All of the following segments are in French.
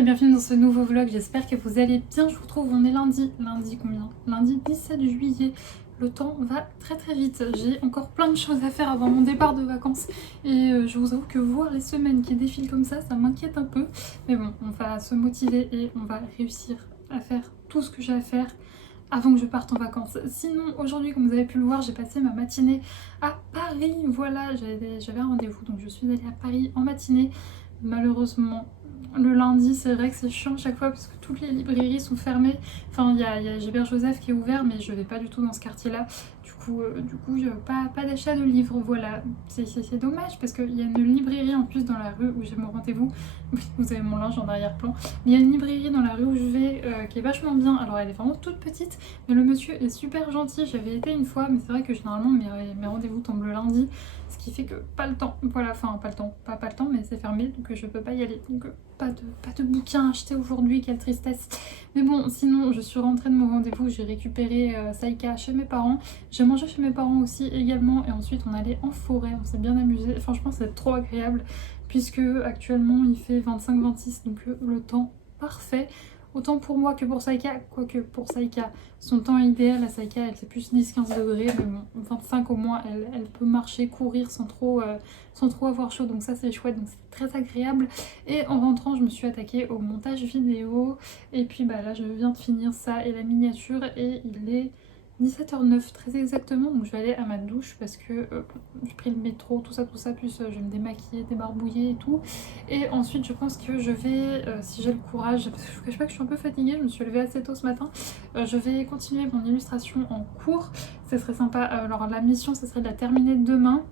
et bienvenue dans ce nouveau vlog, j'espère que vous allez bien. Je vous retrouve, on est lundi combien? Lundi 17 juillet. Le temps va très très vite, j'ai encore plein de choses à faire avant mon départ de vacances et je vous avoue que voir les semaines qui défilent comme ça m'inquiète un peu. Mais bon, on va se motiver et on va réussir à faire tout ce que j'ai à faire avant que je parte en vacances. Sinon, aujourd'hui, comme vous avez pu le voir, j'ai passé ma matinée à Paris. Voilà, j'avais un rendez-vous, donc je suis allée à Paris en matinée. Malheureusement, le lundi, c'est vrai que c'est chiant chaque fois parce que toutes les librairies sont fermées. Enfin, il y a Gilbert Joseph qui est ouvert, mais je vais pas du tout dans ce quartier-là. Du coup, pas d'achat de livres, voilà. C'est dommage parce qu'il y a une librairie en plus dans la rue où j'ai mon rendez-vous. Vous avez mon linge en arrière-plan. Il y a une librairie dans la rue où je vais qui est vachement bien. Alors, elle est vraiment toute petite, mais le monsieur est super gentil. J'avais été une fois, mais c'est vrai que généralement mes rendez-vous tombent le lundi. Ce qui fait que pas le temps, voilà, enfin pas le temps, pas le temps, mais c'est fermé, donc je peux pas y aller. Donc pas de bouquin acheté aujourd'hui, quelle tristesse. Mais bon, sinon je suis rentrée de mon rendez-vous, j'ai récupéré Saïka chez mes parents. J'ai mangé chez mes parents aussi également, et ensuite on allait en forêt, on s'est bien amusé. Franchement c'est trop agréable, puisque actuellement il fait 25-26, donc le temps parfait. Autant pour moi que pour Saïka, quoique pour Saïka, son temps idéal à Saïka, elle fait plus 10-15 degrés, mais bon, 25 au moins, elle peut marcher, courir sans trop avoir chaud, donc ça c'est chouette, donc c'est très agréable. Et en rentrant, je me suis attaquée au montage vidéo, et puis bah là je viens de finir ça et la miniature, et il est 17h09 très exactement, donc je vais aller à ma douche parce que j'ai pris le métro, tout ça, plus je vais me démaquiller, débarbouiller et tout. Et ensuite je pense que je vais, si j'ai le courage, parce que je vous cache pas que je suis un peu fatiguée, je me suis levée assez tôt ce matin, je vais continuer mon illustration en cours, ça serait sympa. Alors la mission, ça serait de la terminer demain,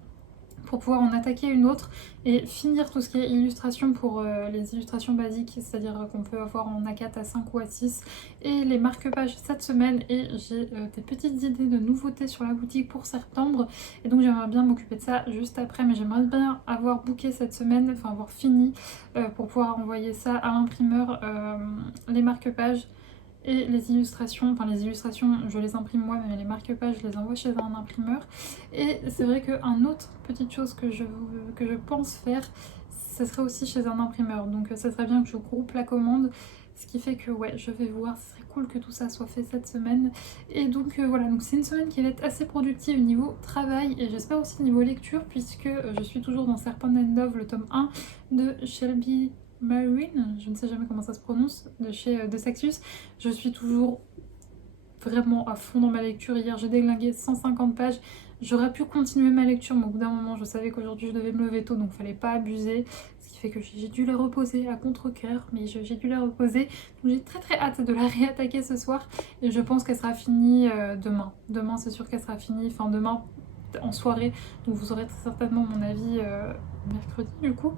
pour pouvoir en attaquer une autre et finir tout ce qui est illustration pour les illustrations basiques, c'est-à-dire qu'on peut avoir en A4, A5 ou A6, et les marque-pages cette semaine. Et j'ai des petites idées de nouveautés sur la boutique pour septembre, et donc j'aimerais bien m'occuper de ça juste après, mais j'aimerais bien avoir booké cette semaine, enfin avoir fini pour pouvoir envoyer ça à l'imprimeur, les marque-pages et les illustrations, enfin les illustrations je les imprime moi, mais les marque-pages je les envoie chez un imprimeur. Et c'est vrai qu'un autre petite chose que je pense faire, ça serait aussi chez un imprimeur, donc ça serait bien que je groupe la commande, ce qui fait que ouais, je vais voir, ce serait cool que tout ça soit fait cette semaine. Et donc voilà, donc c'est une semaine qui va être assez productive niveau travail, et j'espère aussi niveau lecture, puisque je suis toujours dans Serpent and Dove, le tome 1 de Shelby Marine, je ne sais jamais comment ça se prononce, de chez De Saxus. Je suis toujours vraiment à fond dans ma lecture. Hier j'ai déglingué 150 pages, j'aurais pu continuer ma lecture, mais au bout d'un moment je savais qu'aujourd'hui je devais me lever tôt, donc fallait pas abuser, ce qui fait que j'ai dû la reposer à contre-cœur, mais j'ai dû la reposer. Donc j'ai très hâte de la réattaquer ce soir, et je pense qu'elle sera finie demain c'est sûr qu'elle sera finie, enfin demain en soirée, donc vous aurez très certainement mon avis mercredi du coup.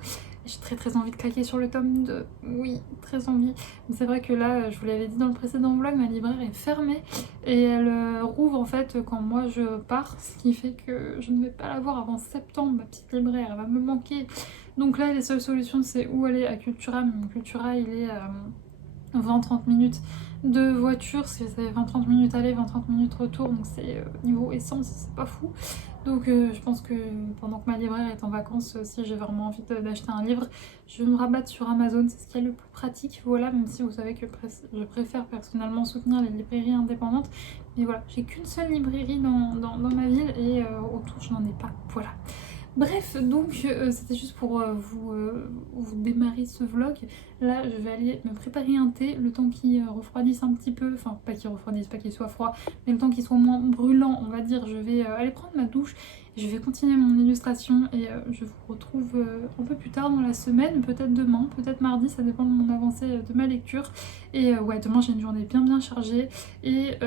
J'ai très envie de claquer sur le tome 2, oui, très envie. Mais c'est vrai que là, je vous l'avais dit dans le précédent vlog, ma libraire est fermée et elle rouvre en fait quand moi je pars, ce qui fait que je ne vais pas la voir avant septembre, ma petite libraire, elle va me manquer. Donc là, les seules solutions, c'est ou aller à Cultura, mais mon Cultura il est à 20-30 minutes de voiture, c'est 20-30 minutes aller, 20-30 minutes retour, donc c'est niveau essence, c'est pas fou. Donc je pense que pendant que ma libraire est en vacances, si j'ai vraiment envie d'acheter un livre, je vais me rabattre sur Amazon, c'est ce qui est le plus pratique, voilà, même si vous savez que je préfère personnellement soutenir les librairies indépendantes. Mais voilà, j'ai qu'une seule librairie dans ma ville, et autour je n'en ai pas, voilà. Bref, donc c'était juste pour vous démarrer ce vlog. Là, je vais aller me préparer un thé, le temps qu'il refroidisse un petit peu, enfin pas qu'il refroidisse, pas qu'il soit froid, mais le temps qu'il soit moins brûlant, on va dire. Je vais aller prendre ma douche, je vais continuer mon illustration, et je vous retrouve un peu plus tard dans la semaine, peut-être demain, peut-être mardi, ça dépend de mon avancée de ma lecture. Et ouais, demain j'ai une journée bien chargée, et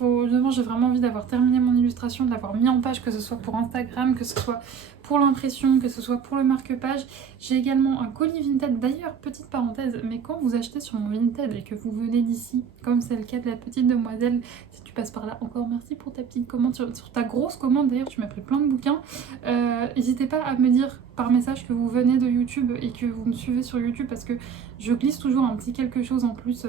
demain j'ai vraiment envie d'avoir terminé mon illustration, de l'avoir mis en page, que ce soit pour Instagram, que ce soit pour l'impression, que ce soit pour le marque-page. J'ai également un colis Vinted. D'ailleurs, petite parenthèse, mais quand vous achetez sur mon Vinted et que vous venez d'ici, comme c'est le cas de la petite demoiselle, si tu passes par là, encore merci pour ta petite commande, sur ta grosse commande d'ailleurs, tu m'as pris plein de bouquins. N'hésitez pas à me dire par message que vous venez de YouTube et que vous me suivez sur YouTube, parce que je glisse toujours un petit quelque chose en plus,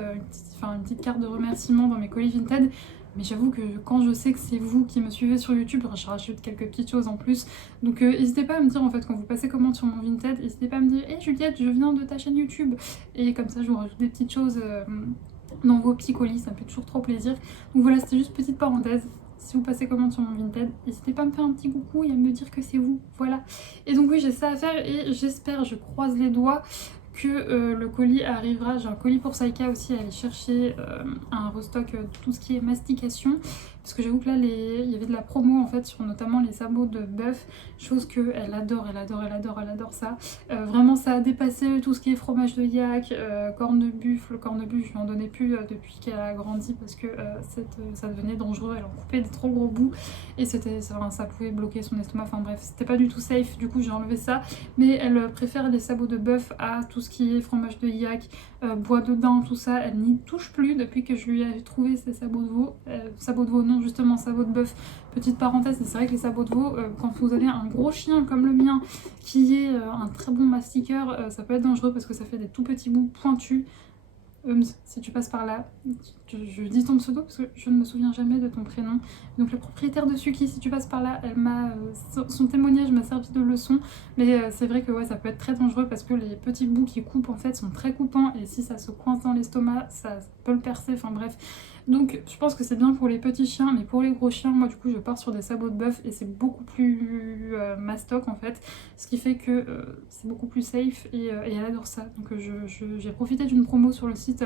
une petite carte de remerciement dans mes colis Vinted. Mais j'avoue que quand je sais que c'est vous qui me suivez sur YouTube, je rajoute quelques petites choses en plus. Donc n'hésitez pas à me dire en fait quand vous passez commande sur mon Vinted, n'hésitez pas à me dire hey Juliette, je viens de ta chaîne YouTube. Et comme ça je vous rajoute des petites choses dans vos petits colis, ça me fait toujours trop plaisir. Donc voilà, c'était juste petite parenthèse. Si vous passez commande sur mon Vinted, n'hésitez pas à me faire un petit coucou et à me dire que c'est vous, voilà. Et donc oui, j'ai ça à faire et j'espère, je croise les doigts, que le colis arrivera. J'ai un colis pour Saïka aussi à aller chercher un restock de tout ce qui est mastication. Parce que j'avoue que là, il y avait de la promo en fait sur notamment les sabots de bœuf, chose qu'elle adore, elle adore ça. Vraiment, ça a dépassé tout ce qui est fromage de yak, corne de buffle. Le corne de buffle, je lui en donnais plus depuis qu'elle a grandi parce que ça devenait dangereux. Elle en coupait des trop gros bouts et ça pouvait bloquer son estomac. Enfin bref, c'était pas du tout safe. Du coup, j'ai enlevé ça. Mais elle préfère les sabots de bœuf à tout ce qui est fromage de yak, bois de daim, tout ça. Elle n'y touche plus depuis que je lui ai trouvé ces sabots de veau. Sabots de veau, non, justement, sabots de bœuf. Petite parenthèse, c'est vrai que les sabots de veau, quand vous avez un gros chien comme le mien, qui est un très bon mastiqueur, ça peut être dangereux parce que ça fait des tout petits bouts pointus. Si tu passes par là, je dis ton pseudo parce que je ne me souviens jamais de ton prénom. Donc le propriétaire de Suki, si tu passes par là, son témoignage m'a servi de leçon. Mais c'est vrai que ouais, ça peut être très dangereux parce que les petits bouts qui coupent en fait sont très coupants et si ça se coince dans l'estomac, ça peut le percer. Enfin bref. Donc je pense que c'est bien pour les petits chiens, mais pour les gros chiens, moi du coup je pars sur des sabots de bœuf et c'est beaucoup plus mastoc en fait, ce qui fait que c'est beaucoup plus safe et elle adore ça. Donc j'ai profité d'une promo sur le site.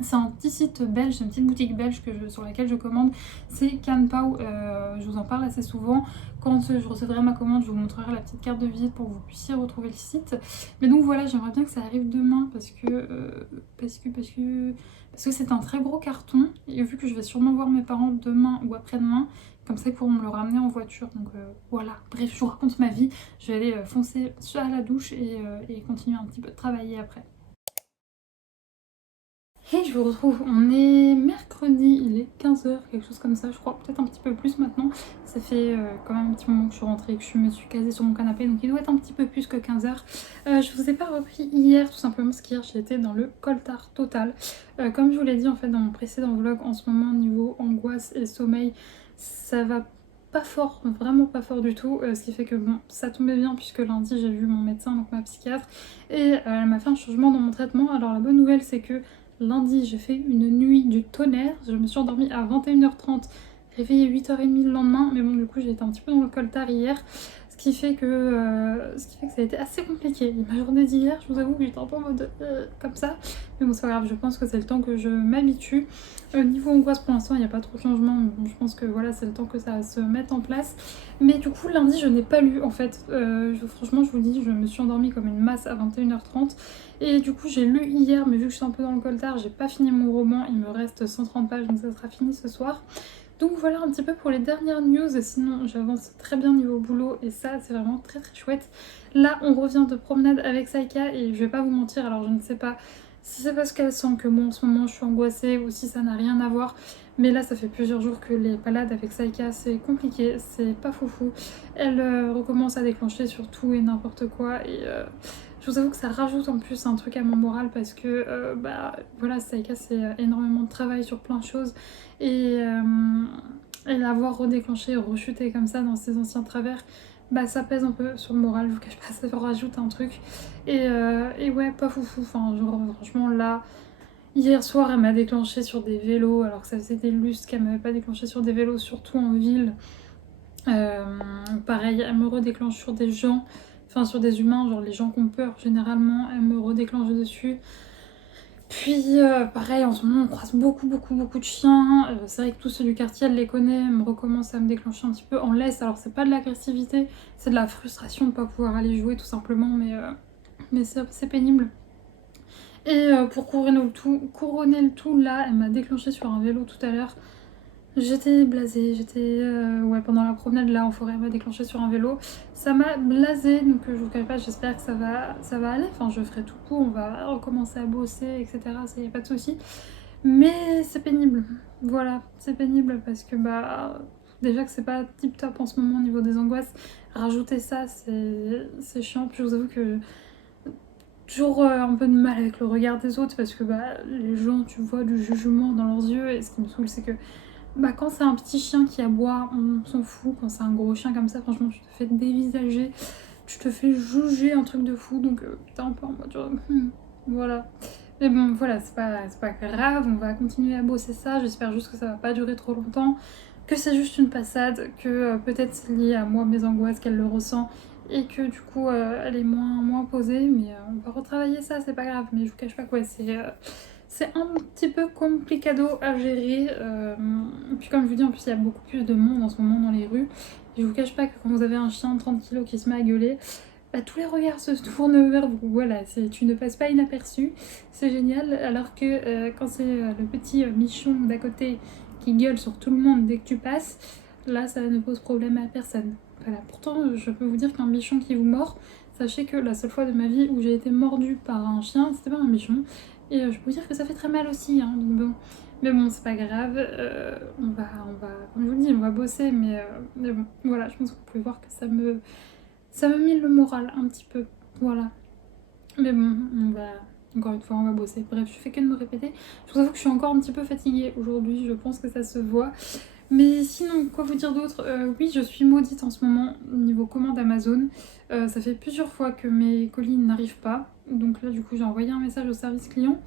C'est un petit site belge, c'est une petite boutique belge sur laquelle je commande, c'est Canpao, je vous en parle assez souvent. Quand je recevrai ma commande, je vous montrerai la petite carte de visite pour que vous puissiez retrouver le site. Mais donc voilà, j'aimerais bien que ça arrive demain parce que c'est un très gros carton. Et vu que je vais sûrement voir mes parents demain ou après-demain, comme ça ils pourront me le ramener en voiture. Donc voilà, bref, je vous raconte ma vie. Je vais aller foncer à la douche et continuer un petit peu de travailler après. Et je vous retrouve, on est mercredi, il est 15h, quelque chose comme ça, je crois, peut-être un petit peu plus maintenant. Ça fait quand même un petit moment que je suis rentrée et que je me suis casée sur mon canapé, donc il doit être un petit peu plus que 15h. Je vous ai pas repris hier, tout simplement parce qu'hier j'étais dans le coltard total. Comme je vous l'ai dit en fait dans mon précédent vlog, en ce moment niveau angoisse et sommeil, ça va pas fort, vraiment pas fort du tout, ce qui fait que bon, ça tombait bien puisque lundi j'ai vu mon médecin, donc ma psychiatre, et elle m'a fait un changement dans mon traitement. Alors la bonne nouvelle c'est que lundi, j'ai fait une nuit du tonnerre. Je me suis endormie à 21h30, réveillée 8h30 le lendemain. Mais bon, du coup, j'ai été un petit peu dans le coltard hier. Ce qui fait que ça a été assez compliqué. Et ma journée d'hier, je vous avoue que j'étais un peu en mode comme ça. Mais bon, c'est pas grave, je pense que c'est le temps que je m'habitue. Niveau angoisse, pour l'instant, il n'y a pas trop de changement. Mais bon, je pense que voilà, c'est le temps que ça va se mettre en place. Mais du coup, lundi, je n'ai pas lu en fait. Franchement, je vous dis, je me suis endormie comme une masse à 21h30. Et du coup, j'ai lu hier, mais vu que je suis un peu dans le coltard, j'ai pas fini mon roman. Il me reste 130 pages, donc ça sera fini ce soir. Donc voilà un petit peu pour les dernières news, sinon j'avance très bien niveau boulot et ça c'est vraiment très très chouette. Là on revient de promenade avec Saïka et je vais pas vous mentir, alors je ne sais pas si c'est parce qu'elle sent que moi en ce moment je suis angoissée ou si ça n'a rien à voir. Mais là ça fait plusieurs jours que les balades avec Saïka c'est compliqué, c'est pas foufou. Elle recommence à déclencher sur tout et n'importe quoi et je vous avoue que ça rajoute en plus un truc à mon moral parce que voilà, Saïka c'est énormément de travail sur plein de choses et l'avoir redéclenché, rechuté comme ça dans ses anciens travers, bah ça pèse un peu sur le moral, je vous cache pas, ça rajoute un truc et ouais, pas foufou, enfin genre franchement là, hier soir elle m'a déclenché sur des vélos alors que ça faisait des lustres qu'elle m'avait pas déclenché sur des vélos, surtout en ville. Pareil, elle me redéclenche sur des gens, enfin sur des humains, genre les gens qui ont peur généralement, elle me redéclenche dessus. Puis pareil, en ce moment on croise beaucoup de chiens, c'est vrai que tous ceux du quartier elle les connaît, elle me recommence à me déclencher un petit peu en laisse, alors c'est pas de l'agressivité, c'est de la frustration de pas pouvoir aller jouer tout simplement, mais c'est pénible. Et pour couronner le tout, là elle m'a déclenché sur un vélo tout à l'heure. J'étais blasée, ouais, pendant la promenade là en forêt, elle m'a déclenché sur un vélo. Ça m'a blasée, donc je vous cache pas, j'espère que ça va aller. Enfin, je ferai tout pour, on va recommencer à bosser, etc. Ça y a pas de souci. Mais c'est pénible. Voilà, c'est pénible parce que déjà que c'est pas tip top en ce moment au niveau des angoisses. Rajouter ça, c'est chiant. Puis je vous avoue que toujours un peu de mal avec le regard des autres parce que les gens, tu vois du jugement dans leurs yeux, et ce qui me saoule c'est que quand c'est un petit chien qui aboie, on s'en fout. Quand c'est un gros chien comme ça, franchement, tu te fais dévisager, tu te fais juger, un truc de fou. Donc t'es un peu en mode voilà. Mais bon, voilà, c'est pas grave, on va continuer à bosser ça. J'espère juste que ça va pas durer trop longtemps, que c'est juste une passade, que peut-être c'est lié à moi, mes angoisses, qu'elle le ressent, et que du coup elle est moins posée. Mais on va retravailler ça, c'est pas grave. Mais je vous cache pas quoi, c'est un petit peu complicado à gérer. Et puis comme je vous dis, en plus il y a beaucoup plus de monde en ce moment dans les rues. Et je vous cache pas que quand vous avez un chien de 30 kilos qui se met à gueuler, tous les regards se tournent vers vous. Voilà, tu ne passes pas inaperçu. C'est génial. Alors que quand c'est le petit michon d'à côté qui gueule sur tout le monde dès que tu passes, là ça ne pose problème à personne. Voilà, pourtant je peux vous dire qu'un bichon qui vous mord, sachez que la seule fois de ma vie où j'ai été mordue par un chien, c'était pas un bichon. Et je peux vous dire que ça fait très mal aussi, hein, donc bon. Mais bon, c'est pas grave, comme je vous le dis, on va bosser, mais bon, voilà, je pense que vous pouvez voir que ça me mine le moral un petit peu, voilà. Mais bon, encore une fois, on va bosser. Bref, je fais que de me répéter. Je vous avoue que je suis encore un petit peu fatiguée aujourd'hui, je pense que ça se voit. Mais sinon, quoi vous dire d'autre? Oui, je suis maudite en ce moment niveau commande Amazon. Ça fait plusieurs fois que mes colis n'arrivent pas. Donc là, du coup, j'ai envoyé un message au service client.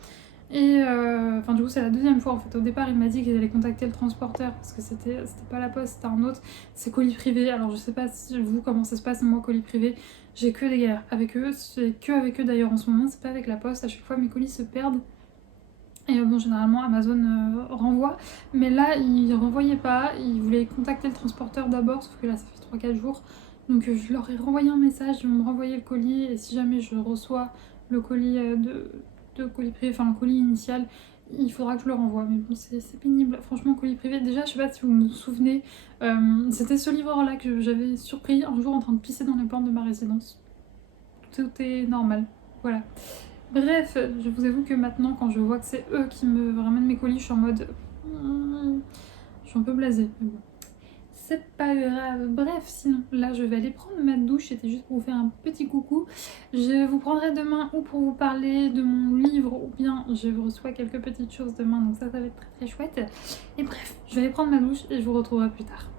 Et du coup, c'est la deuxième fois en fait. Au départ, il m'a dit qu'ils allaient contacter le transporteur parce que c'était pas la poste, c'était un autre. C'est colis privé. Alors, je sais pas si vous, comment ça se passe, moi, colis privé. J'ai que des galères avec eux. C'est que avec eux d'ailleurs en ce moment, c'est pas avec la poste. À chaque fois, mes colis se perdent. Et bon, généralement Amazon renvoie, mais là ils renvoyaient pas, ils voulaient contacter le transporteur d'abord, sauf que là ça fait 3-4 jours. Donc je leur ai renvoyé un message, ils vont me renvoyer le colis, et si jamais je reçois le colis de colis privé, enfin le colis initial, il faudra que je le renvoie. Mais bon, c'est pénible, franchement, colis privé. Déjà, je sais pas si vous vous souvenez, c'était ce livreur-là que j'avais surpris un jour en train de pisser dans les plantes de ma résidence. Tout est normal, voilà. Bref, je vous avoue que maintenant, quand je vois que c'est eux qui me ramènent mes colis, je suis en mode... Je suis un peu blasée, mais bon. C'est pas grave. Bref, sinon, là, je vais aller prendre ma douche. C'était juste pour vous faire un petit coucou. Je vous prendrai demain ou pour vous parler de mon livre, ou bien je reçois quelques petites choses demain. Donc ça va être très très chouette. Et bref, je vais aller prendre ma douche et je vous retrouverai plus tard.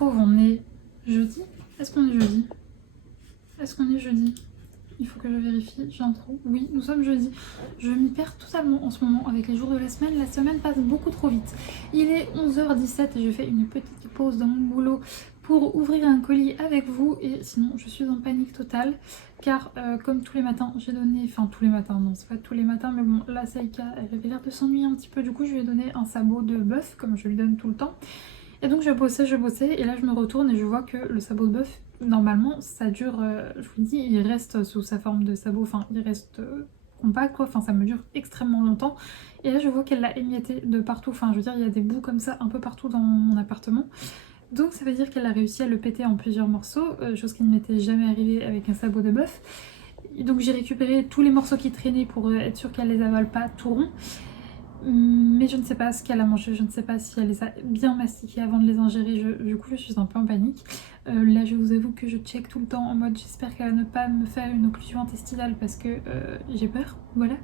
On est jeudi? Est-ce qu'on est jeudi? Est-ce qu'on est jeudi? Il faut que je vérifie, j'ai un trou. Oui, nous sommes jeudi. Je m'y perds totalement en ce moment avec les jours de la semaine. La semaine passe beaucoup trop vite. Il est 11h17 et je fais une petite pause dans mon boulot pour ouvrir un colis avec vous. Et sinon, je suis en panique totale. Car comme tous les matins, j'ai donné... Enfin, tous les matins, non, c'est pas tous les matins. Mais bon, là, Saïka, elle avait l'air de s'ennuyer un petit peu. Du coup, je lui ai donné un sabot de bœuf, comme je lui donne tout le temps. Et donc je bossais, et là je me retourne et je vois que le sabot de bœuf, normalement ça dure, je vous dis, il reste sous sa forme de sabot, enfin il reste compact quoi, enfin ça me dure extrêmement longtemps. Et là je vois qu'elle l'a émietté de partout, enfin je veux dire il y a des bouts comme ça un peu partout dans mon appartement. Donc ça veut dire qu'elle a réussi à le péter en plusieurs morceaux, chose qui ne m'était jamais arrivée avec un sabot de bœuf. Et donc j'ai récupéré tous les morceaux qui traînaient pour être sûre qu'elle les avale pas tout rond. Mais je ne sais pas ce qu'elle a mangé, je ne sais pas si elle les a bien mastiqués avant de les ingérer, du coup je suis un peu en panique. Là je vous avoue que je check tout le temps en mode j'espère qu'elle va ne pas me faire une occlusion intestinale parce que j'ai peur, voilà.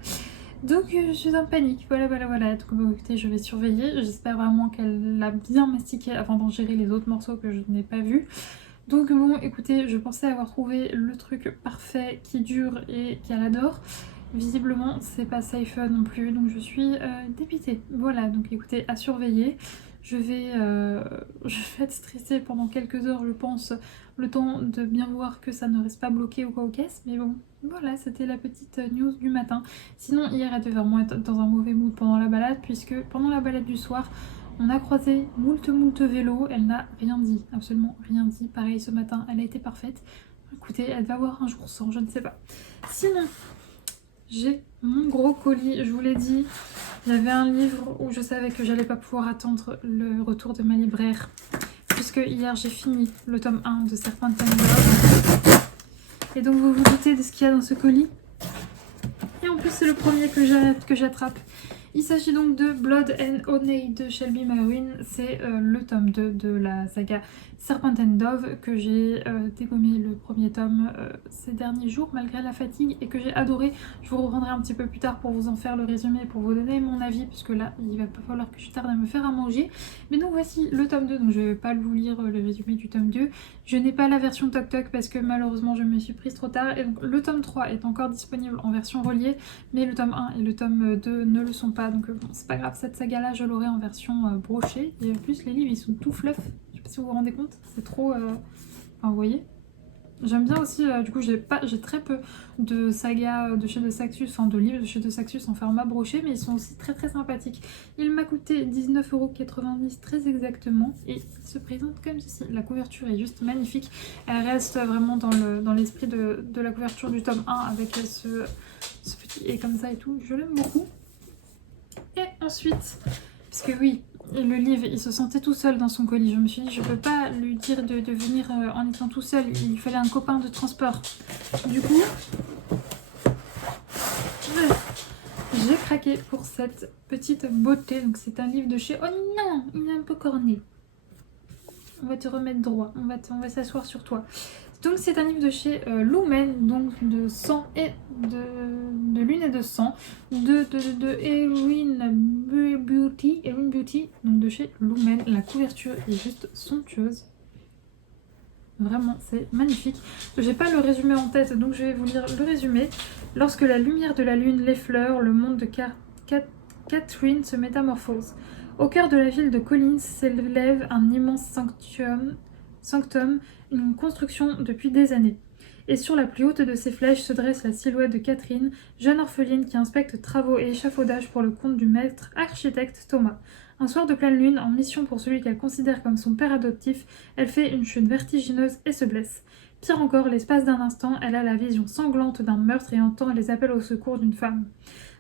Donc je suis en panique, voilà. Donc bon, écoutez, je vais surveiller, j'espère vraiment qu'elle l'a bien mastiqué avant d'ingérer les autres morceaux que je n'ai pas vus. Donc bon, écoutez, je pensais avoir trouvé le truc parfait qui dure et qu'elle adore. Visiblement, c'est pas safe non plus, donc je suis dépitée. Voilà, donc écoutez, à surveiller. Je vais être stressée pendant quelques heures, je pense, le temps de bien voir que ça ne reste pas bloqué ou quoi aux caisses. Mais bon, voilà, c'était la petite news du matin. Sinon, hier, elle devait vraiment être dans un mauvais mood pendant la balade, puisque pendant la balade du soir, on a croisé moult vélos. Elle n'a rien dit, absolument rien dit. Pareil, ce matin, elle a été parfaite. Écoutez, elle va avoir un jour sans, je ne sais pas. Sinon, j'ai mon gros colis, je vous l'ai dit. Il y avait un livre où je savais que j'allais pas pouvoir attendre le retour de ma libraire. Puisque hier j'ai fini le tome 1 de Serpentine Love. Et donc vous vous doutez de ce qu'il y a dans ce colis. Et en plus c'est le premier que j'attrape. Il s'agit donc de Blood and Honey de Shelby Marin. C'est le tome 2 de la saga Serpent and Dove que j'ai dégommé le premier tome ces derniers jours malgré la fatigue et que j'ai adoré. Je vous reprendrai un petit peu plus tard pour vous en faire le résumé et pour vous donner mon avis puisque là il va pas falloir que je tarde à me faire à manger. Mais donc voici le tome 2, donc je vais pas vous lire le résumé du tome 2. Je n'ai pas la version Tok Tok parce que malheureusement je me suis prise trop tard et donc le tome 3 est encore disponible en version reliée mais le tome 1 et le tome 2 ne le sont pas donc bon, c'est pas grave, cette saga là je l'aurai en version brochée et en plus les livres ils sont tout fluff. Je sais pas si vous vous rendez compte, c'est trop... Enfin, vous voyez. J'aime bien aussi, du coup j'ai très peu de sagas de chez De Saxus, enfin de livres de chez De Saxus en format broché, mais ils sont aussi très sympathiques. Il m'a coûté 19,90 € très exactement et il se présente comme ceci. La couverture est juste magnifique, elle reste vraiment dans l'esprit de la couverture du tome 1 avec ce petit et comme ça et tout, je l'aime beaucoup. Et ensuite, parce que oui, le livre, il se sentait tout seul dans son colis. Je me suis dit, je peux pas lui dire de venir en étant tout seul. Il fallait un copain de transport. Du coup, j'ai craqué pour cette petite beauté. Donc c'est un livre de chez... Oh non, il est un peu corné. On va te remettre droit. On va s'asseoir sur toi. Donc c'est un livre de chez Lumen, donc de sang et de lune et de sang, de Erin Beauty, donc de chez Lumen. La couverture est juste somptueuse. Vraiment, c'est magnifique. J'ai pas le résumé en tête, donc je vais vous lire le résumé. Lorsque la lumière de la lune l'effleure, le monde de Catherine se métamorphose. Au cœur de la ville de Collins s'élève un immense sanctum, une construction depuis des années. Et sur la plus haute de ces flèches se dresse la silhouette de Catherine, jeune orpheline qui inspecte travaux et échafaudages pour le compte du maître architecte Thomas. Un soir de pleine lune, en mission pour celui qu'elle considère comme son père adoptif, elle fait une chute vertigineuse et se blesse. Pire encore, l'espace d'un instant, elle a la vision sanglante d'un meurtre et entend les appels au secours d'une femme.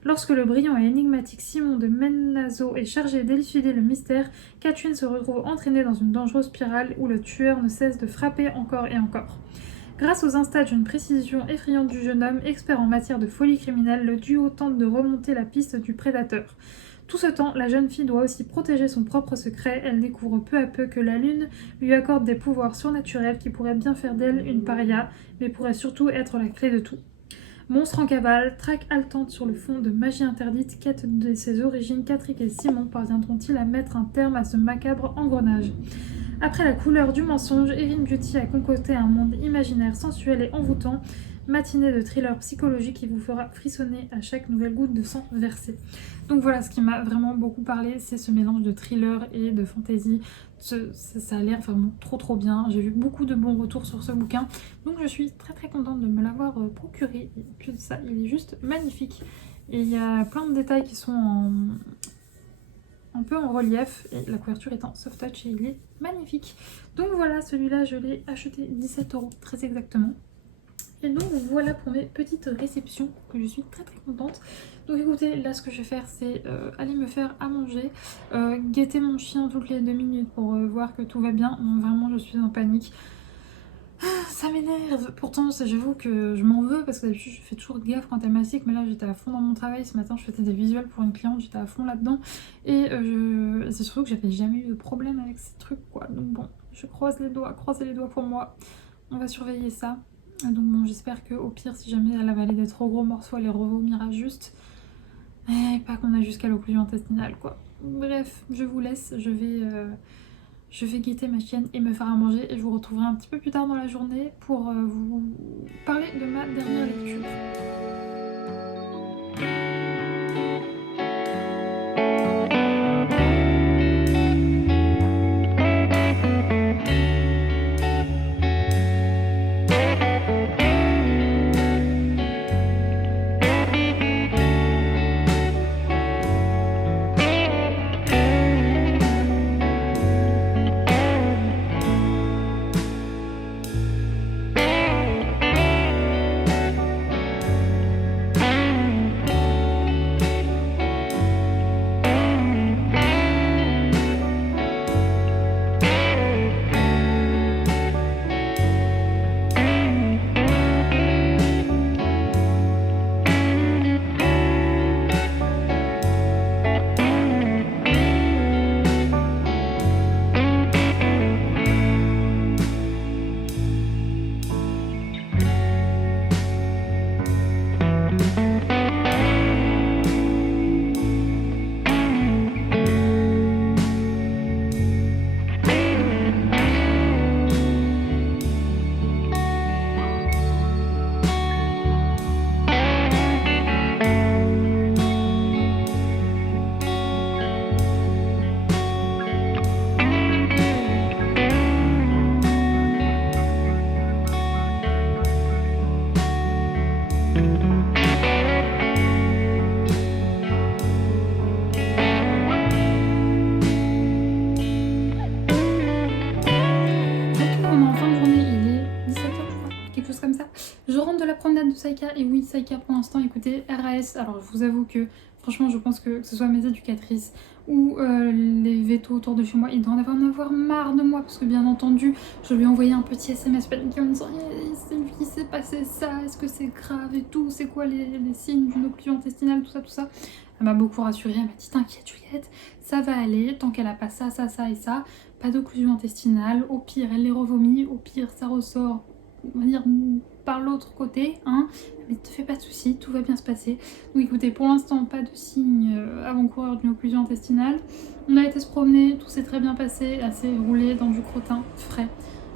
Lorsque le brillant et énigmatique Simon de Menazo est chargé d'élucider le mystère, Catherine se retrouve entraînée dans une dangereuse spirale où le tueur ne cesse de frapper encore et encore. Grâce aux instages d'une précision effrayante du jeune homme, expert en matière de folie criminelle, le duo tente de remonter la piste du prédateur. Tout ce temps, la jeune fille doit aussi protéger son propre secret. Elle découvre peu à peu que la lune lui accorde des pouvoirs surnaturels qui pourraient bien faire d'elle une paria, mais pourraient surtout être la clé de tout. Monstre en cavale, traque haletante sur le fond de magie interdite, quête de ses origines, Catrick et Simon parviendront-ils à mettre un terme à ce macabre engrenage ? Après la couleur du mensonge, Erin Beauty a concocté un monde imaginaire, sensuel et envoûtant, matinée de thriller psychologique qui vous fera frissonner à chaque nouvelle goutte de sang versée. Donc voilà, ce qui m'a vraiment beaucoup parlé, c'est ce mélange de thriller et de fantasy. Ça a l'air vraiment trop bien. J'ai vu beaucoup de bons retours sur ce bouquin, donc je suis très contente de me l'avoir procuré. Et puis de ça, il est juste magnifique. Et il y a plein de détails qui sont un peu en relief, et la couverture est en soft touch et il est magnifique. Donc voilà, celui-là je l'ai acheté 17 € très exactement. Et donc voilà pour mes petites réceptions, que je suis très très contente. Donc écoutez, là ce que je vais faire c'est aller me faire à manger, guetter mon chien toutes les 2 minutes pour voir que tout va bien. Non, vraiment je suis en panique. Ça m'énerve. Pourtant j'avoue que je m'en veux parce que d'habitude je fais toujours gaffe quand elle mastique, mais là j'étais à fond dans mon travail. Ce matin je faisais des visuels pour une cliente, j'étais à fond là-dedans. Et c'est surtout que j'avais jamais eu de problème avec ces trucs quoi. Donc bon, je croise les doigts, croisez les doigts pour moi. On va surveiller ça. Donc bon, j'espère qu'au pire, si jamais elle avalait des trop gros morceaux, elle les revomira juste. Et pas qu'on a jusqu'à l'occlusion intestinale, quoi. Bref, je vous laisse, je vais guetter ma chienne et me faire à manger. Et je vous retrouverai un petit peu plus tard dans la journée pour vous parler de ma dernière lecture. Je rentre de la promenade de Saïka et oui, Saïka pour l'instant, écoutez, RAS. Alors je vous avoue que franchement, je pense que ce soit mes éducatrices ou les vétos autour de chez moi, ils doivent en avoir marre de moi parce que bien entendu, je lui ai envoyé un petit SMS paniqué en me disant Sylvie, il s'est passé ça, est-ce que c'est grave et tout, c'est quoi les signes d'une occlusion intestinale, tout ça, tout ça. Elle m'a beaucoup rassurée, elle m'a dit t'inquiète Juliette, ça va aller, tant qu'elle a pas ça, ça, ça et ça, pas d'occlusion intestinale, au pire elle les revomit, au pire ça ressort, on va dire par l'autre côté, hein, mais te fais pas de soucis, tout va bien se passer. Donc écoutez, pour l'instant pas de signe avant-coureur d'une occlusion intestinale. On a été se promener, tout s'est très bien passé, assez roulé dans du crottin frais.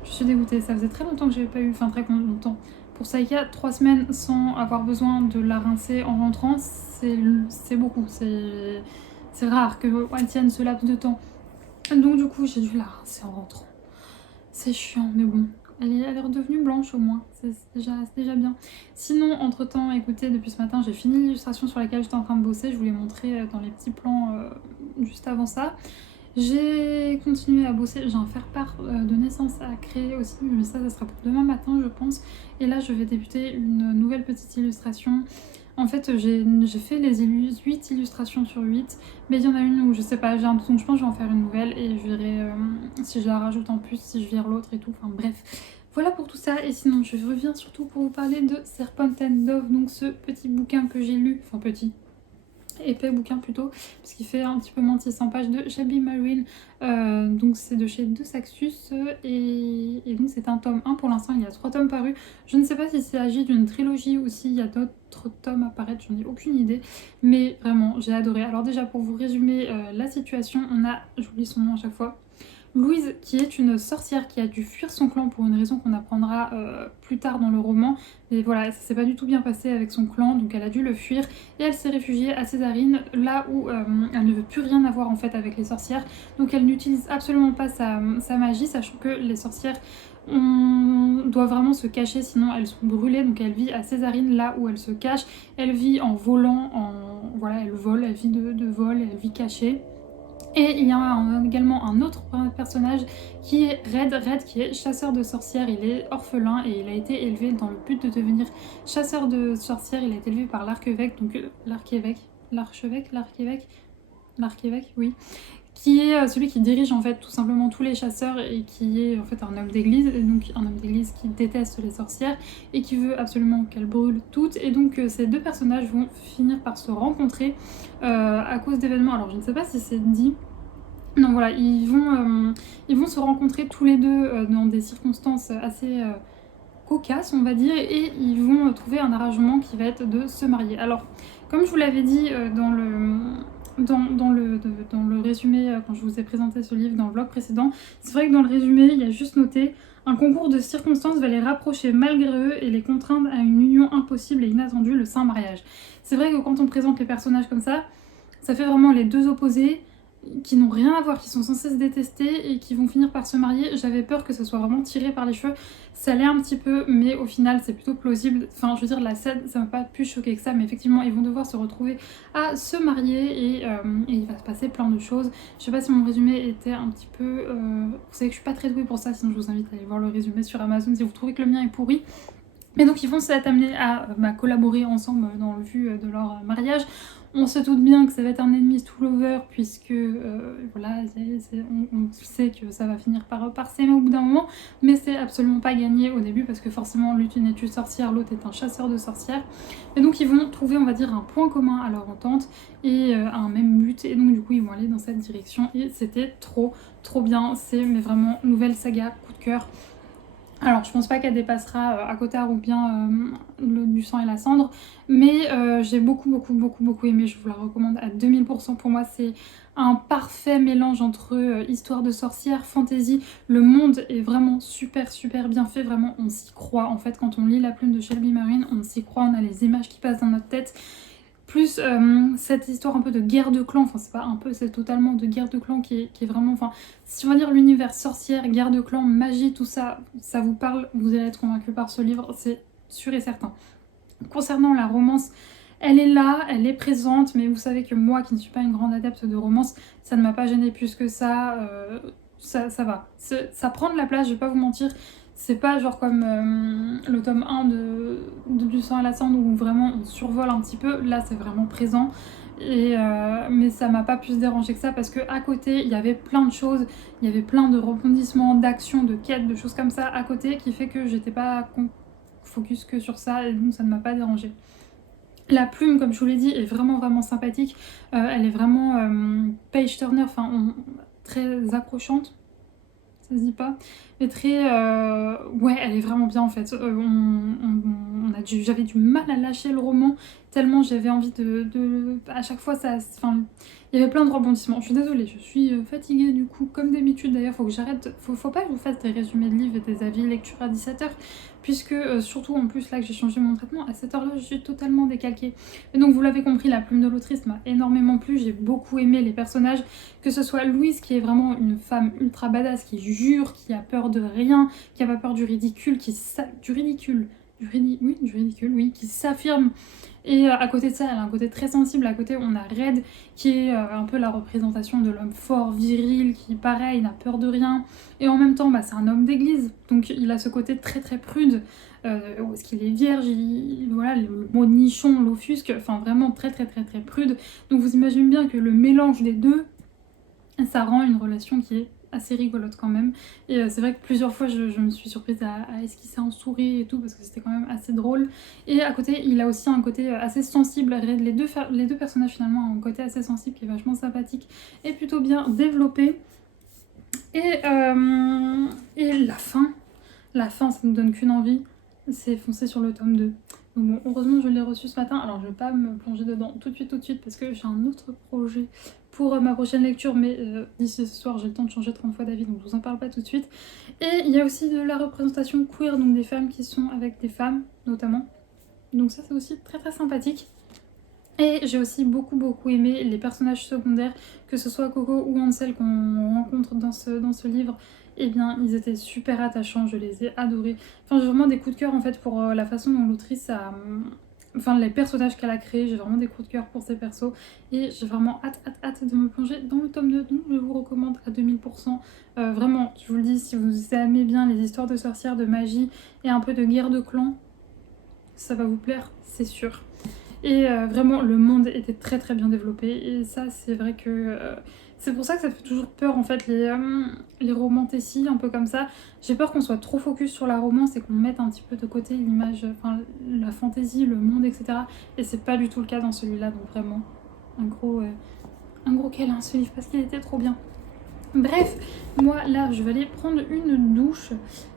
Je suis dégoûtée, ça faisait très longtemps que j'avais pas eu, enfin très longtemps. Pour Saïka, 3 semaines sans avoir besoin de la rincer en rentrant, c'est beaucoup, c'est rare qu'elle tienne ce laps de temps. Donc du coup j'ai dû la rincer en rentrant. C'est chiant, mais bon. Elle est redevenue blanche au moins, c'est déjà bien. Sinon, entre temps, écoutez, depuis ce matin, j'ai fini l'illustration sur laquelle j'étais en train de bosser. Je vous l'ai montré dans les petits plans juste avant ça. J'ai continué à bosser, j'ai un faire-part de naissance à créer aussi, mais ça sera pour demain matin, je pense. Et là, je vais débuter une nouvelle petite illustration. En fait, j'ai fait les 8 illustrations sur 8, mais il y en a une où je sais pas, j'ai un doute, donc je pense que je vais en faire une nouvelle et je verrai si je la rajoute en plus, si je vire l'autre et tout, enfin bref. Voilà pour tout ça, et sinon je reviens surtout pour vous parler de Serpent and Dove, donc ce petit bouquin que j'ai lu, enfin petit, épais bouquin plutôt, parce qu'il fait un petit peu moins de 600 pages de Shelby Marine, donc c'est de chez De Saxus, et donc c'est un tome 1 pour l'instant, il y a 3 tomes parus. Je ne sais pas s'il s'agit d'une trilogie ou s'il y a d'autres tomes à paraître, j'en ai aucune idée, mais vraiment j'ai adoré. Alors déjà pour vous résumer la situation, on a, j'oublie son nom à chaque fois, Louise, qui est une sorcière qui a dû fuir son clan pour une raison qu'on apprendra plus tard dans le roman. Et voilà, ça s'est pas du tout bien passé avec son clan, donc elle a dû le fuir. Et elle s'est réfugiée à Césarine, là où elle ne veut plus rien avoir en fait avec les sorcières. Donc elle n'utilise absolument pas sa magie, sachant que les sorcières doivent vraiment se cacher, sinon elles sont brûlées. Donc elle vit à Césarine, là où elle se cache. Elle vit en volant, voilà, elle vole, elle vit de vol, elle vit cachée. Et il y a également un autre personnage qui est Red qui est chasseur de sorcières. Il est orphelin et il a été élevé dans le but de devenir chasseur de sorcières. Il a été élevé par l'archevêque, donc l'archevêque, oui, qui est celui qui dirige en fait tout simplement tous les chasseurs et qui est en fait un homme d'église, donc un homme d'église qui déteste les sorcières et qui veut absolument qu'elles brûlent toutes. Et donc ces deux personnages vont finir par se rencontrer à cause d'événements. Alors je ne sais pas si c'est dit. Non, voilà, ils vont se rencontrer tous les deux dans des circonstances assez cocasses, on va dire, et ils vont trouver un arrangement qui va être de se marier. Alors, comme je vous l'avais dit dans le résumé, quand je vous ai présenté ce livre dans le vlog précédent, c'est vrai que dans le résumé, il y a juste noté un concours de circonstances va les rapprocher malgré eux et les contraindre à une union impossible et inattendue, le saint mariage. C'est vrai que quand on présente les personnages comme ça fait vraiment les deux opposés qui n'ont rien à voir, qui sont censés se détester et qui vont finir par se marier. J'avais peur que ce soit vraiment tiré par les cheveux. Ça l'est un petit peu, mais au final c'est plutôt plausible. Enfin, je veux dire, la scène, ça m'a pas plus choqué que ça, mais effectivement, ils vont devoir se retrouver à se marier et il va se passer plein de choses. Je sais pas si mon résumé était un petit peu... Vous savez que je suis pas très douée pour ça, sinon je vous invite à aller voir le résumé sur Amazon si vous trouvez que le mien est pourri. Mais donc ils vont s'être amenés à collaborer ensemble dans le but de leur mariage. On se doute bien que ça va être un ennemi to lover puisque voilà, on sait que ça va finir par s'aimer au bout d'un moment, mais c'est absolument pas gagné au début parce que forcément l'une est une sorcière, l'autre est un chasseur de sorcières. Et donc ils vont trouver, on va dire, un point commun à leur entente et un même but, et donc du coup ils vont aller dans cette direction et c'était trop bien. C'est mais vraiment nouvelle saga, coup de cœur. Alors je pense pas qu'elle dépassera à Cotard ou bien du sang et la cendre, mais j'ai beaucoup aimé, je vous la recommande à 2000%. Pour moi c'est un parfait mélange entre histoire de sorcière, fantasy. Le monde est vraiment super bien fait, vraiment on s'y croit. En fait quand on lit La Plume de Shelby Marine, on s'y croit, on a les images qui passent dans notre tête. Plus cette histoire un peu de guerre de clans, enfin c'est pas un peu, c'est totalement de guerre de clans qui est vraiment, enfin si on va dire l'univers sorcière, guerre de clans, magie, tout ça, ça vous parle, vous allez être convaincu par ce livre, c'est sûr et certain. Concernant la romance, elle est là, elle est présente, mais vous savez que moi qui ne suis pas une grande adepte de romance, ça ne m'a pas gênée plus que ça, ça va. Ça prend de la place, je vais pas vous mentir. C'est pas genre comme le tome 1 du sang à la cendre où vraiment on survole un petit peu. Là, c'est vraiment présent. Mais ça m'a pas plus dérangé que ça parce que à côté, il y avait plein de choses. Il y avait plein de rebondissements, d'actions, de quêtes, de choses comme ça à côté qui fait que j'étais pas focus que sur ça et donc ça ne m'a pas dérangé. La plume, comme je vous l'ai dit, est vraiment sympathique. Elle est vraiment page turner, enfin très accrochante. Ça se dit pas, mais très ouais, elle est vraiment bien en fait. J'avais du mal à lâcher le roman tellement j'avais envie à chaque fois ça, enfin il y avait plein de rebondissements. Je suis désolée, je suis fatiguée du coup, comme d'habitude d'ailleurs. Faut que j'arrête, faut pas que je vous fasse des résumés de livres et des avis lecture à 17h, puisque surtout en plus là que j'ai changé mon traitement, à cette heure-là je suis totalement décalquée. Et donc vous l'avez compris, La Plume de l'autrice m'a énormément plu. J'ai beaucoup aimé les personnages, que ce soit Louise qui est vraiment une femme ultra badass, qui jure, qui a peur de rien, qui a pas peur du ridicule, qui s'affirme. Et à côté de ça, elle a un côté très sensible. À côté, on a Red, qui est un peu la représentation de l'homme fort, viril, qui pareil, n'a peur de rien. Et en même temps, c'est un homme d'église, donc il a ce côté très prude. Est-ce qu'il est vierge, voilà, le mot nichon, l'offusque, enfin vraiment très prude. Donc vous imaginez bien que le mélange des deux, ça rend une relation qui est assez rigolote quand même. Et c'est vrai que plusieurs fois je me suis surprise à esquisser un sourire et tout parce que c'était quand même assez drôle. Et à côté, il a aussi un côté assez sensible. Les deux personnages finalement ont un côté assez sensible qui est vachement sympathique et plutôt bien développé. Et la fin, ça ne nous donne qu'une envie, c'est foncer sur le tome 2. Donc bon, heureusement je l'ai reçu ce matin. Alors je vais pas me plonger dedans tout de suite parce que j'ai un autre projet pour ma prochaine lecture, mais d'ici ce soir j'ai le temps de changer 30 fois d'avis, donc je vous en parle pas tout de suite. Et il y a aussi de la représentation queer, donc des femmes qui sont avec des femmes notamment. Donc ça c'est aussi très sympathique. Et j'ai aussi beaucoup aimé les personnages secondaires, que ce soit Coco ou Ansel qu'on rencontre dans ce livre. Eh bien, ils étaient super attachants, je les ai adorés. Enfin, j'ai vraiment des coups de cœur en fait pour la façon dont l'autrice enfin les personnages qu'elle a créés, j'ai vraiment des coups de cœur pour ces persos et j'ai vraiment hâte de me plonger dans le tome 2, donc je vous recommande à 2000%. Vraiment, je vous le dis, si vous aimez bien les histoires de sorcières, de magie et un peu de guerre de clans, ça va vous plaire, c'est sûr. Et vraiment, le monde était très bien développé. Et ça, c'est vrai que c'est pour ça que ça fait toujours peur, en fait, les romantécies, un peu comme ça. J'ai peur qu'on soit trop focus sur la romance et qu'on mette un petit peu de côté l'image, enfin, la fantaisie, le monde, etc. Et c'est pas du tout le cas dans celui-là. Donc vraiment, un gros câlin, ce livre, parce qu'il était trop bien. Bref, moi là je vais aller prendre une douche.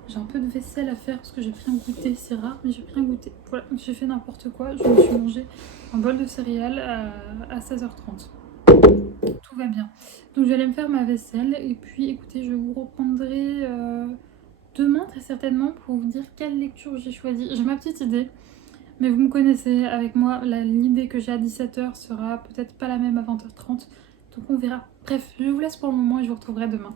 J'ai un peu de vaisselle à faire parce que j'ai pris un goûter, c'est rare mais j'ai pris un goûter. Voilà, j'ai fait n'importe quoi, je me suis mangé un bol de céréales à 16h30. Tout va bien. Donc je vais aller me faire ma vaisselle et puis écoutez, je vous reprendrai demain très certainement pour vous dire quelle lecture j'ai choisie. J'ai ma petite idée. Mais vous me connaissez, avec moi, l'idée que j'ai à 17h sera peut-être pas la même à 20h30. Donc on verra. Bref, je vous laisse pour le moment et je vous retrouverai demain.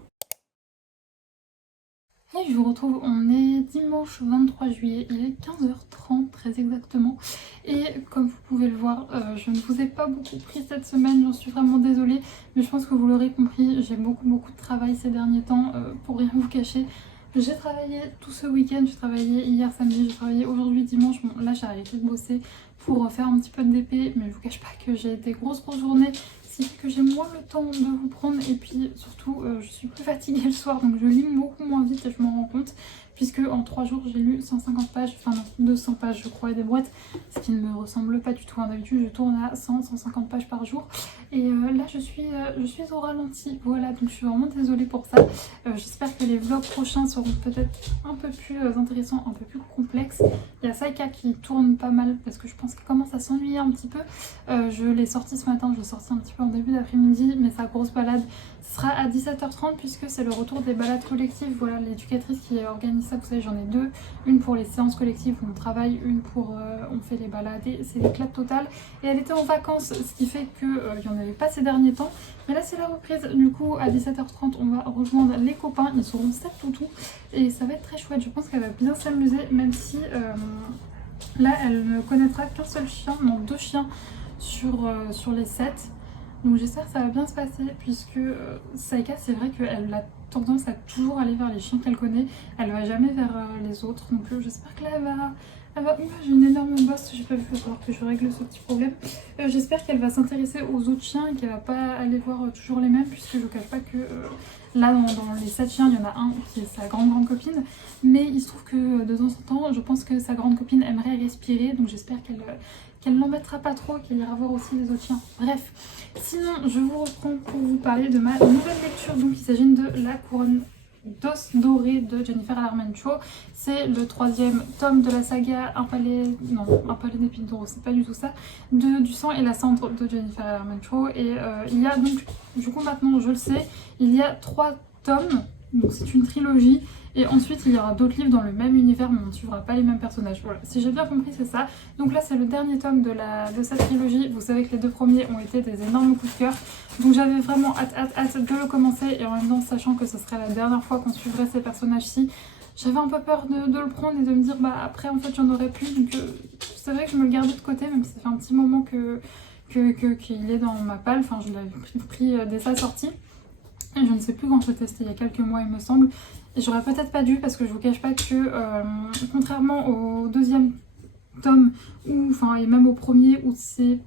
Et je vous retrouve, on est dimanche 23 juillet, il est 15h30 très exactement. Et comme vous pouvez le voir, je ne vous ai pas beaucoup pris cette semaine, j'en suis vraiment désolée. Mais je pense que vous l'aurez compris, j'ai beaucoup de travail ces derniers temps, pour rien vous cacher. J'ai travaillé tout ce week-end, j'ai travaillé hier samedi, j'ai travaillé aujourd'hui dimanche. Bon là j'ai arrêté de bosser pour faire un petit peu de DP, mais je vous cache pas que j'ai des grosses journées, ce qui fait que j'ai moins le temps de vous prendre et puis surtout je suis plus fatiguée le soir, donc je lis beaucoup moins vite et je m'en rends compte, puisque en 3 jours j'ai lu 150 pages, enfin non 200 pages je crois et des boîtes, ce qui ne me ressemble pas du tout. D'habitude je tourne à 100-150 pages par jour et là je suis au ralenti, voilà, donc je suis vraiment désolée pour ça. J'espère que les vlogs prochains seront peut-être un peu plus intéressants, un peu plus complexes. Il y a Saika qui tourne pas mal parce que je pense qu'elle commence à s'ennuyer un petit peu. Je l'ai sorti ce matin, je l'ai sorti un petit peu en début d'après-midi, mais sa grosse balade sera à 17h30 puisque c'est le retour des balades collectives. Voilà, l'éducatrice qui organise ça, vous savez, j'en ai deux. Une pour les séances collectives où on travaille, une pour on fait les balades et c'est l'éclat total. Et elle était en vacances, ce qui fait qu'il n'y en avait pas ces derniers temps. Mais là c'est la reprise, du coup à 17h30 on va rejoindre les copains, ils seront 7 toutous et ça va être très chouette. Je pense qu'elle va bien s'amuser, même si là elle ne connaîtra qu'un seul chien, non 2 chiens sur les 7. Donc j'espère que ça va bien se passer puisque Saika, c'est vrai qu'elle a tendance à toujours aller vers les chiens qu'elle connaît, elle va jamais vers les autres. Donc j'espère que là j'ai une énorme bosse, j'ai pas vu, il va falloir que je règle ce petit problème. J'espère qu'elle va s'intéresser aux autres chiens et qu'elle va pas aller voir toujours les mêmes, puisque je vous cache pas que là dans les 7 chiens il y en a un qui est sa grande copine, mais il se trouve que de temps en temps je pense que sa grande copine aimerait respirer, donc j'espère qu'elle n'embêtera pas trop, qu'elle ira voir aussi les autres chiens. Bref, sinon je vous reprends pour vous parler de ma nouvelle lecture. Donc il s'agit de La couronne d'os doré de Jennifer Armentrout. C'est le 3e tome de la saga Un palais d'épines d'or, c'est pas du tout ça, du sang et la cendre de Jennifer Armentrout. Et il y a donc, du coup maintenant je le sais, il y a 3 tomes, donc c'est une trilogie. Et ensuite il y aura d'autres livres dans le même univers, mais on ne suivra pas les mêmes personnages. Voilà, si j'ai bien compris c'est ça. Donc là c'est le dernier tome de cette trilogie. Vous savez que les 2 premiers ont été des énormes coups de cœur. Donc j'avais vraiment hâte de le commencer. Et en même temps, sachant que ce serait la dernière fois qu'on suivrait ces personnages-ci, j'avais un peu peur de le prendre et de me dire bah après en fait j'en aurais plus. Donc c'est vrai que je me le gardais de côté, même si ça fait un petit moment qu'il est dans ma palle. Enfin je l'avais pris dès sa sortie. Je ne sais plus quand je l'ai testé, il y a quelques mois il me semble. Et j'aurais peut-être pas dû parce que je vous cache pas que contrairement au 2e tome, et même au premier où c'est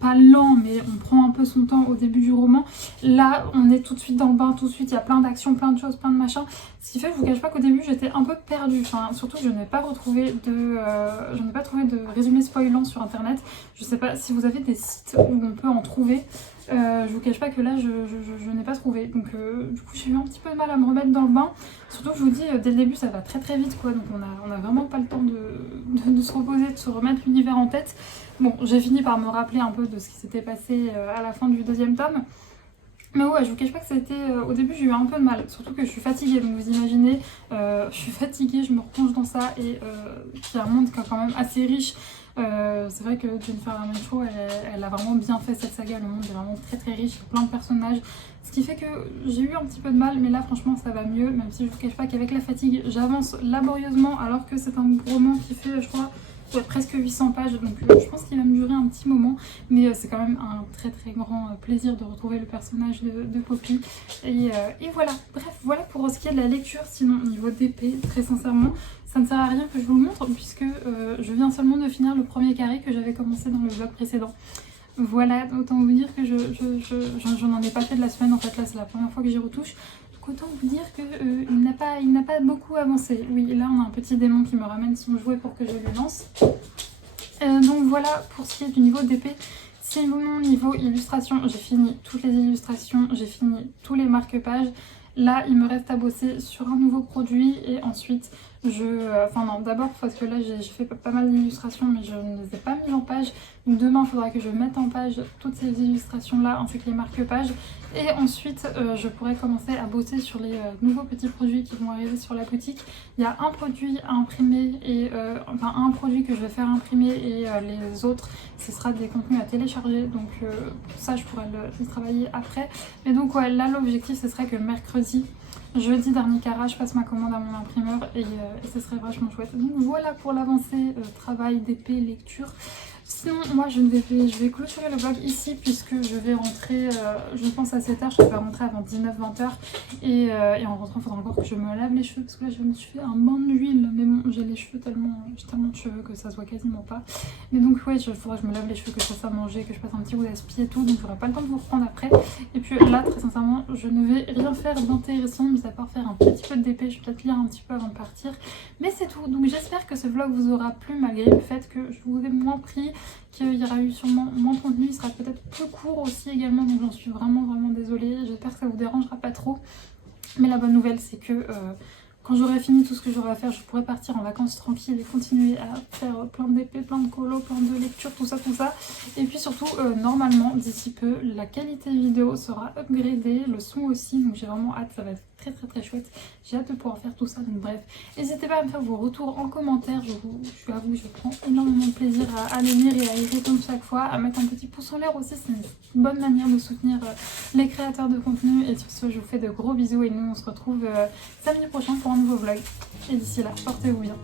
pas lent mais on prend un peu son temps au début du roman, là on est tout de suite dans le bain, tout de suite il y a plein d'actions, plein de choses, plein de machins, ce qui fait que je vous cache pas qu'au début j'étais un peu perdue, surtout je n'ai pas trouvé de résumé spoilant sur internet. Je sais pas si vous avez des sites où on peut en trouver. Je vous cache pas que là je n'ai pas trouvé, donc du coup j'ai eu un petit peu de mal à me remettre dans le bain. Surtout que je vous dis dès le début ça va très vite quoi, donc on a vraiment pas le temps de se reposer, de se remettre l'univers en tête. Bon, j'ai fini par me rappeler un peu de ce qui s'était passé à la fin du 2e tome. Mais ouais, je vous cache pas que c'était au début j'ai eu un peu de mal, surtout que je suis fatiguée, donc vous imaginez, je suis fatiguée, je me replonge dans ça et qui est un monde quand même assez riche. C'est vrai que Jennifer Armentrout elle a vraiment bien fait cette saga, le monde est vraiment très riche, il y a plein de personnages, ce qui fait que j'ai eu un petit peu de mal, mais là franchement ça va mieux, même si je vous cache pas qu'avec la fatigue j'avance laborieusement alors que c'est un roman qui fait je crois ouais, presque 800 pages, donc je pense qu'il va me durer un petit moment, mais c'est quand même un très très grand plaisir de retrouver le personnage de Poppy. Et voilà, bref, voilà pour ce qui est de la lecture. Sinon, au niveau d'épée, très sincèrement, ça ne sert à rien que je vous le montre, puisque je viens seulement de finir le premier carré que j'avais commencé dans le vlog précédent. Voilà, autant vous dire que je n'en ai pas fait de la semaine, en fait là c'est la première fois que j'y retouche. Donc autant vous dire qu'il n'a pas beaucoup avancé. Oui, là on a un petit démon qui me ramène son jouet pour que je lui lance. Donc voilà pour ce qui est du niveau d'épée. Sinon, niveau illustration, j'ai fini toutes les illustrations, j'ai fini tous les marque-pages. Là, il me reste à bosser sur un nouveau produit et ensuite enfin non, d'abord parce que là j'ai fait pas mal d'illustrations mais je ne les ai pas mises en page. Donc demain, il faudra que je mette en page toutes ces illustrations-là ainsi que les marque-pages. Et ensuite, je pourrai commencer à bosser sur les nouveaux petits produits qui vont arriver sur la boutique. Il y a un produit à imprimer, et enfin un produit que je vais faire imprimer et les autres, ce sera des contenus à télécharger. Donc pour ça, je pourrai le travailler après. Mais donc ouais, là l'objectif, ce serait que mercredi, jeudi dernier cara, je passe ma commande à mon imprimeur et ce serait vachement chouette. Donc voilà pour l'avancée, travail d'épée, lecture. Sinon, moi je vais clôturer le vlog ici puisque je vais rentrer, je pense à 7h, je ne vais pas rentrer avant 19-20h. Et en rentrant, il faudra encore que je me lave les cheveux parce que là je me suis fait un bain d'huile. Mais bon, j'ai les cheveux j'ai tellement de cheveux que ça se voit quasiment pas. Mais donc ouais, il faudra que je me lave les cheveux, que je fasse à manger, que je passe un petit coup d'aspi et tout. Donc j'aurai pas le temps de vous reprendre après. Et puis là, très sincèrement, je ne vais rien faire d'intéressant, mis à part faire un petit peu d'épée. Je vais peut-être lire un petit peu avant de partir. Mais c'est tout. Donc j'espère que ce vlog vous aura plu malgré le fait que je vous ai moins pris, qu'il y aura eu sûrement moins de contenu. Il sera peut-être plus court aussi également, donc j'en suis vraiment désolée. J'espère que ça vous dérangera pas trop. Mais la bonne nouvelle, c'est que quand j'aurai fini tout ce que j'aurai à faire, je pourrai partir en vacances tranquille et continuer à faire plein d'épées, plein de colos, plein de lectures, tout ça. Et puis surtout, normalement, d'ici peu, la qualité vidéo sera upgradée, le son aussi, donc j'ai vraiment hâte, ça va être très chouette. J'ai hâte de pouvoir faire tout ça, donc bref. N'hésitez pas à me faire vos retours en commentaire, je avoue, je prends énormément de plaisir à les lire et à y répondre chaque fois, à mettre un petit pouce en l'air aussi, c'est une bonne manière de soutenir les créateurs de contenu. Et sur ce, je vous fais de gros bisous et nous on se retrouve samedi prochain pour un nouveau vlog. Et d'ici là, portez-vous bien.